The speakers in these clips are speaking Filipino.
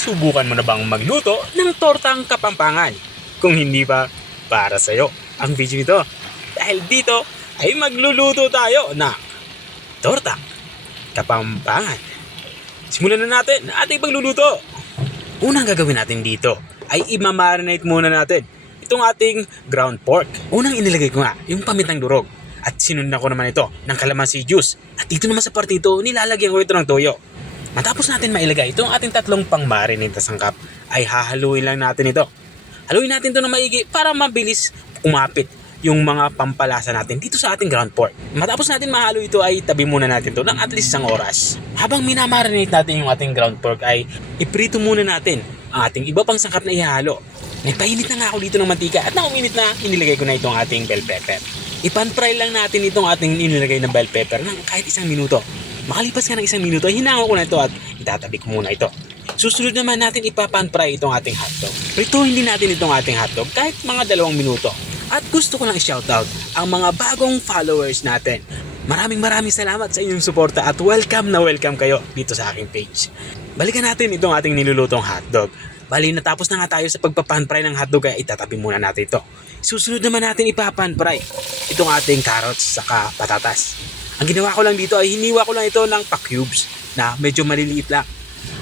Nasubukan mo na bang magluto ng tortang Kapampangan? Kung hindi pa, para sa'yo ang video nito. Dahil dito ay magluluto tayo ng tortang Kapampangan. Simulan na natin ang ating pagluluto. Unang gagawin natin dito ay imamarinate muna natin itong ating ground pork. Unang inilagay ko nga yung pamitang durog at sinundan ko naman ito ng kalamansi juice. At dito naman sa part ito, nilalagyan ko ito ng toyo. Matapos natin mailagay itong ating tatlong pang-marinate na sangkap, ay hahaluin lang natin ito. Haluin natin ito na maigi para mabilis kumapit yung mga pampalasa natin dito sa ating ground pork. Matapos natin mahalo ito ay tabi muna natin ito ng at least 1 oras. Habang minamarinate natin yung ating ground pork ay iprito muna natin ang ating iba pang sangkap na ihalo. Nagpainit na nga ako dito ng mantika at nang uminit na, inilagay ko na itong ating bell pepper. Ipan-fry lang natin itong ating inilagay na bell pepper ng kahit 1 minuto. Makalipas ka ng 1 minuto, hinango ko na ito at itatabi ko muna ito. Susunod naman natin ipapan-fry itong ating hotdog. Prituhin din natin itong ating hotdog kahit mga 2 minuto. At gusto ko lang i-shoutout ang mga bagong followers natin. Maraming salamat sa inyong suporta at welcome na welcome kayo dito sa aking page. Balikan natin itong ating nilulutong hotdog. Bali, natapos na nga tayo sa pagpapan-fry ng hotdog kaya itatabi muna natin ito. Susunod naman natin ipapan-fry itong ating carrots saka patatas. Ang ginawa ko lang dito ay hiniwa ko lang ito ng pa-cubes na medyo maliliit lang.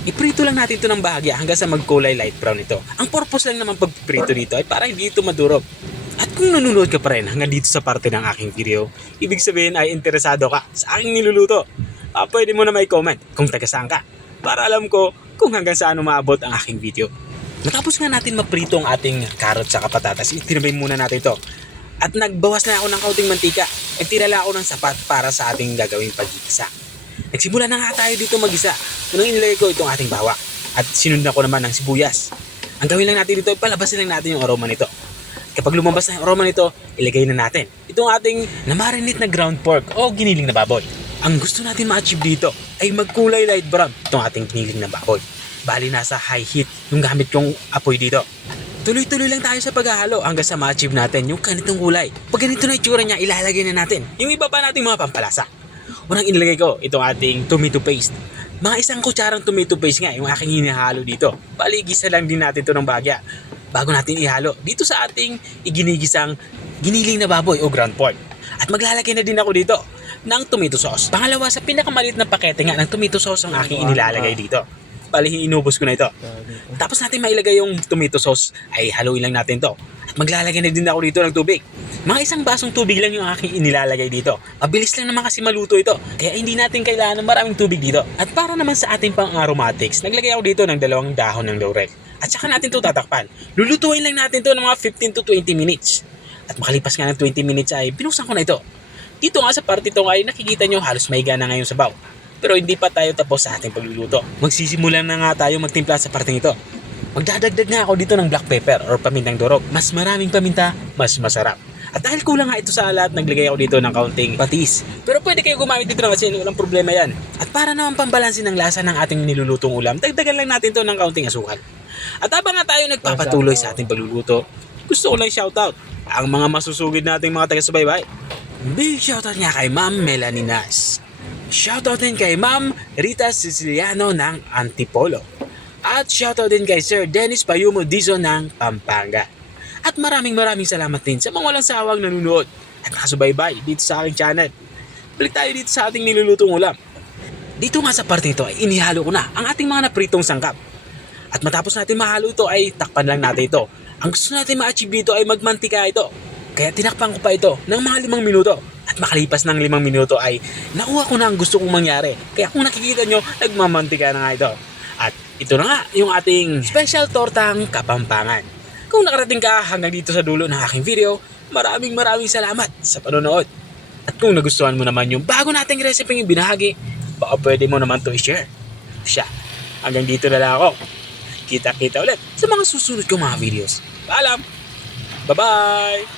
Iprito lang natin ito ng bahagya hanggang sa magkulay light brown ito. Ang purpose lang naman pagprito dito ay para hindi ito madurog. At kung nanonood ka pa rin hanggang dito sa parte ng aking video, ibig sabihin ay interesado ka sa aking niluluto. Pwede mo na may comment kung taga saan ka para alam ko kung hanggang saan umaabot ang aking video. Matapos nga natin maprito ang ating carrots at patatas, itinabay muna natin ito. At nagbawas na ako ng kaunting mantika. Nagtira lang ako ng sapat para sa ating gagawing pag-igisa. Nagsimula na nga tayo dito mag-isa. Unang inilagay ko itong ating bawang at sinundan ko naman ng sibuyas. Ang gawin lang natin dito ay palabasin lang natin yung aroma nito. Kapag lumabas na yung aroma nito, ilagay na natin itong ating namarinate na ground pork o giniling na baboy. Ang gusto natin ma-achieve dito ay magkulay light brown itong ating giniling na baboy. Bali nasa high heat yung gamit yung apoy dito. Tuloy-tuloy lang tayo sa paghahalo hanggang sa ma-achieve natin yung ganitong kulay. Pag ganito na itsura niya, ilalagay na natin yung iba pa nating mga pampalasa. Unang inilagay ko itong ating tomato paste. Mga 1 kutsarang tomato paste nga yung aking hinihalo dito. Bali, gisa lang din natin ito ng bagya bago natin ihalo dito sa ating iginigisang giniling na baboy o ground pork. At maglalagay na din ako dito ng tomato sauce. Pangalawa, sa pinakamaliit na pakete nga ng tomato sauce ang aking inilalagay dito. Bali, inubos ko na ito. Tapos natin mailagay yung tomato sauce ay haluin lang natin to. At maglalagay na din ako dito ng tubig. Mga 1 basong tubig lang yung aking inilalagay dito. Mabilis lang naman kasi maluto ito. Kaya hindi natin kailangan ng maraming tubig dito. At para naman sa ating pang-aromatics, naglagay ako dito ng 2 dahon ng laurel. At saka natin ito tatakpan. Lulutuin lang natin ito ng mga 15 to 20 minutes. At makalipas nga ng 20 minutes ay binuksan ko na ito. Dito nga sa part ito ay nakikita nyo halos maiga na ngayon sabaw. Pero hindi pa tayo tapos sa ating pagluluto. Magsisimulan na nga tayo magtimpla sa parteng ito. Magdadagdag nga ako dito ng black pepper or pamintang durog. Mas maraming paminta, mas masarap. At dahil kulang nga ito sa lahat, naglagay ako dito ng kaunting patis. Pero pwede kayo gumamit dito ng asin, walang problema yan. At para naman pambalansin ng lasa ng ating nilulutong ulam, dagdagan lang natin to ng kaunting asukal. At habang nga tayo nagpapatuloy sa ating pagluluto, gusto ko lang shoutout ang mga masusugid nating mga taga-subaybay. Big shoutout nga kay Ma'am Melanie Nas. Shoutout din kay Ma'am Rita Siciliano ng Antipolo. At shoutout din kay Sir Dennis Payumo Dizon ng Pampanga. At maraming salamat din sa mga walang sawang nanonood at nakasubaybay dito sa aking channel. Balik tayo dito sa ating nilulutong ulam. Dito nga sa parte nito ay inihalo ko na ang ating mga napritong sangkap. At matapos natin mahalo ito ay takpan lang natin ito. Ang gusto natin ma-achieve dito ay magmantika ito. Kaya tinakpan ko pa ito ng mga 5 minuto. At makalipas ng 5 minuto ay nakuha ko na ang gusto kong mangyari. Kaya kung nakikita nyo, nagmamantika na nga ito. At ito na nga yung ating special tortang Kapampangan. Kung nakarating ka hanggang dito sa dulo ng aking video, maraming salamat sa panonood. At kung nagustuhan mo naman yung bago nating recipe yung binahagi, baka pwede mo naman to i-share. Siya, hanggang dito na lang ako. Kita-kita ulit sa mga susunod kong mga videos. Paalam! Bye-bye!